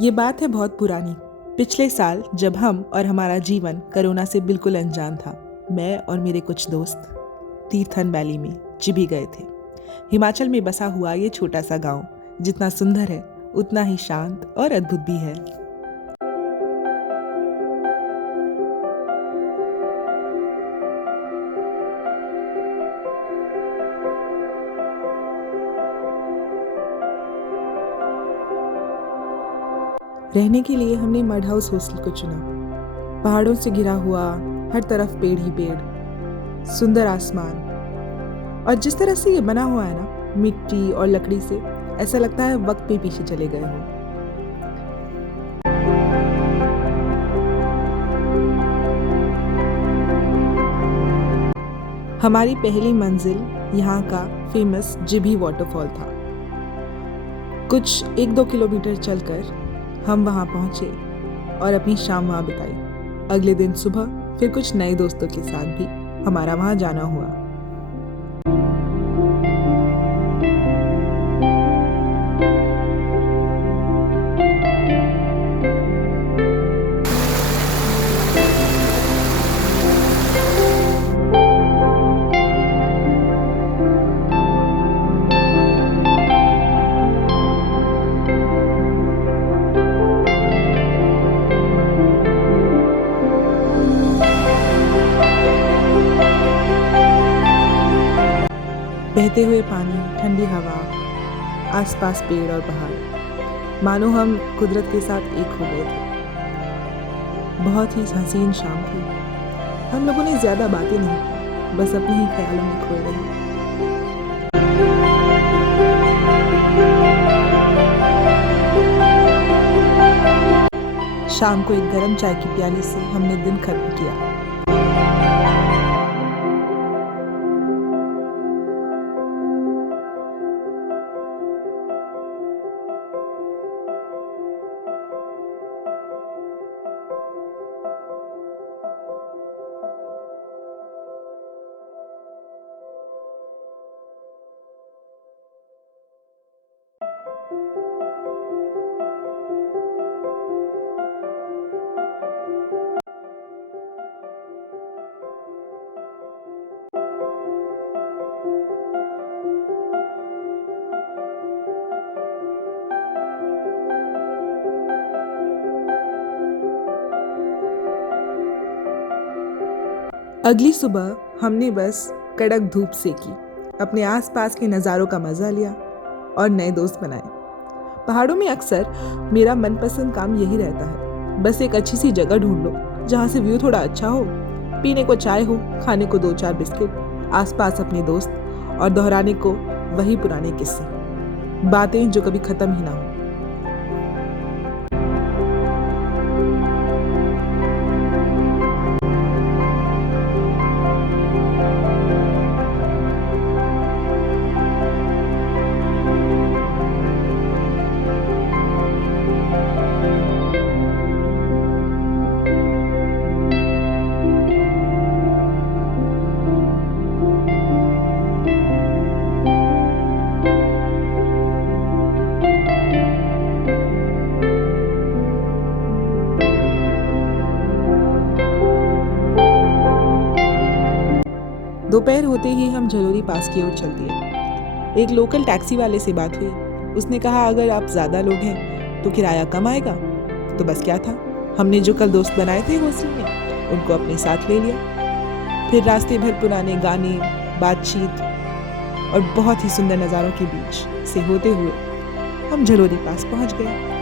ये बात है बहुत पुरानी। पिछले साल जब हम और हमारा जीवन कोरोना से बिल्कुल अनजान था, मैं और मेरे कुछ दोस्त तीर्थन वैली में जिभी गए थे। हिमाचल में बसा हुआ ये छोटा सा गांव जितना सुंदर है उतना ही शांत और अद्भुत भी है। रहने के लिए हमने मड हाउस हॉस्टल को चुना। पहाड़ों से घिरा हुआ, हर तरफ पेड़ ही पेड़, सुंदर आसमान, और जिस तरह से ये बना हुआ है ना, मिट्टी और लकड़ी से, ऐसा लगता है वक्त पे पीछे चले गए हो। हमारी पहली मंजिल यहाँ का फेमस जिभी वाटरफॉल था। कुछ 1-2 किलोमीटर चलकर हम वहाँ पहुँचे और अपनी शाम वहाँ बिताई। अगले दिन सुबह फिर कुछ नए दोस्तों के साथ भी हमारा वहाँ जाना हुआ। बहते हुए पानी, ठंडी हवा, आसपास पेड़ और पहाड़, मानो हम कुदरत के साथ एक हो गए थे। बहुत ही हसीन शाम थी। हम लोगों ने ज्यादा बातें नहीं की, बस अपने ही ख्यालों में खोए रहे। शाम को एक गर्म चाय की प्याली से हमने दिन खत्म किया। अगली सुबह हमने बस कड़क धूप सेकी, अपने आसपास के नज़ारों का मज़ा लिया और नए दोस्त बनाए। पहाड़ों में अक्सर मेरा मनपसंद काम यही रहता है, बस एक अच्छी सी जगह ढूंढ लो जहाँ से व्यू थोड़ा अच्छा हो, पीने को चाय हो, खाने को 2-4 बिस्किट, आसपास अपने दोस्त और दोहराने को वही पुराने किस्से, बातें जो कभी ख़त्म ही ना हो। दोपहर होते ही हम झलोरी पास की ओर चल दिए। एक लोकल टैक्सी वाले से बात हुई। उसने कहा अगर आप ज़्यादा लोग हैं तो किराया कम आएगा। तो बस क्या था, हमने जो कल दोस्त बनाए थे हॉस्टल में उनको अपने साथ ले लिया। फिर रास्ते भर पुराने गाने, बातचीत और बहुत ही सुंदर नज़ारों के बीच से होते हुए हम झलोरी पास पहुंच गए।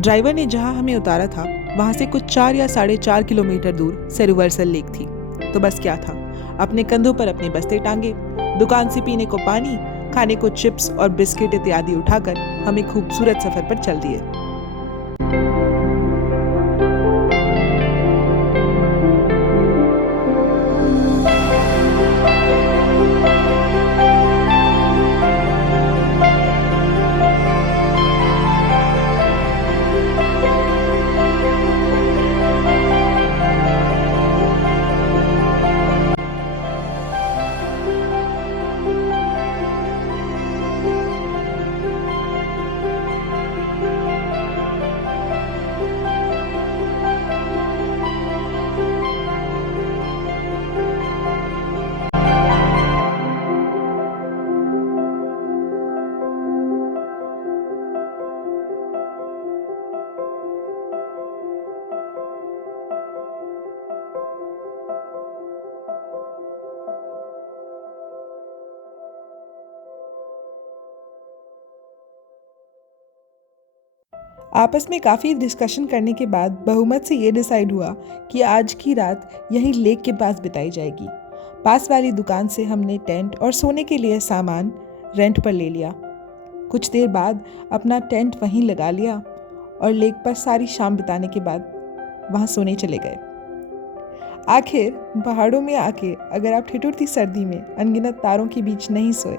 ड्राइवर ने जहां हमें उतारा था वहां से कुछ 4 या 4.5 किलोमीटर दूर सेरुवर्सल लेक थी। तो बस क्या था, अपने कंधों पर अपने बस्ते टांगे, दुकान से पीने को पानी, खाने को चिप्स और बिस्किट इत्यादि उठाकर हम एक खूबसूरत सफर पर चल दिए। आपस में काफ़ी डिस्कशन करने के बाद बहुमत से ये डिसाइड हुआ कि आज की रात यहीं लेक के पास बिताई जाएगी। पास वाली दुकान से हमने टेंट और सोने के लिए सामान रेंट पर ले लिया। कुछ देर बाद अपना टेंट वहीं लगा लिया और लेक पर सारी शाम बिताने के बाद वहाँ सोने चले गए। आखिर पहाड़ों में आके अगर आप ठिठुरती सर्दी में अनगिनत तारों के बीच नहीं सोए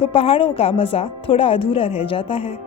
तो पहाड़ों का मज़ा थोड़ा अधूरा रह जाता है।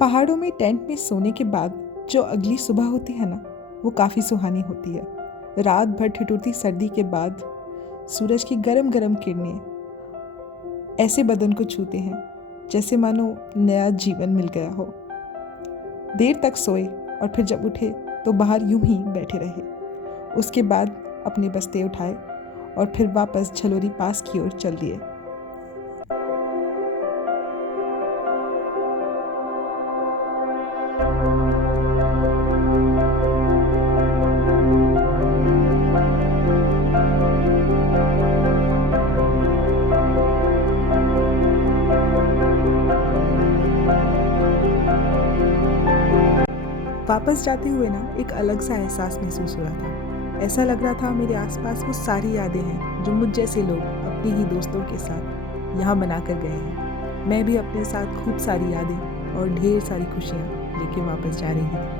पहाड़ों में टेंट में सोने के बाद जो अगली सुबह होती है ना, वो काफ़ी सुहानी होती है। रात भर ठिठुरती सर्दी के बाद सूरज की गरम गरम किरणें ऐसे बदन को छूते हैं जैसे मानो नया जीवन मिल गया हो। देर तक सोए और फिर जब उठे तो बाहर यूं ही बैठे रहे। उसके बाद अपने बस्ते उठाए और फिर वापस झलोरी पास की ओर चल दिए। वापस जाते हुए ना एक अलग सा एहसास महसूस हो रहा था। ऐसा लग रहा था मेरे आसपास वो सारी यादें हैं जो मुझ जैसे लोग अपने ही दोस्तों के साथ यहाँ बना कर गए हैं। मैं भी अपने साथ खूब सारी यादें और ढेर सारी खुशियाँ लेके वापस जा रही थी।